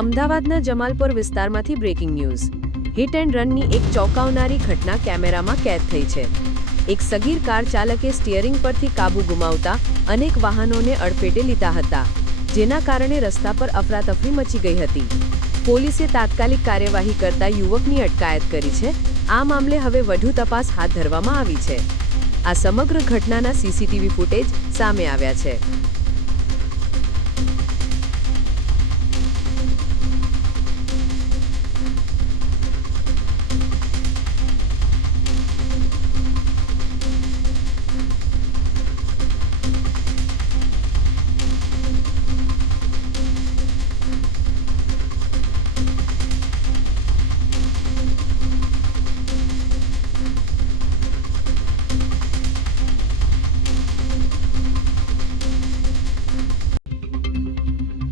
અમદાવાદના જમાલપુર વિસ્તારમાંથી breaking news. Hit and રનની એક ચોંકાવનારી ઘટના કેમેરામાં કેદ થઈ છે। એક સગીર કાર ચાલકે સ્ટીયરિંગ પરથી કાબુ ગુમાવતા અનેક વાહનોને અડફેટે લીધા હતા, જેના કારણે રસ્તા પર અફરાતફરી મચી ગઈ હતી। પોલીસે તાત્કાલિક કાર્યવાહી કરતા યુવકની અટકાયત કરી છે। આ મામલે હવે વધુ તપાસ હાથ ધરવામાં આવી છે। આ સમગ્ર ઘટનાના સીસીટીવી ફૂટેજ સામે આવ્યા છે।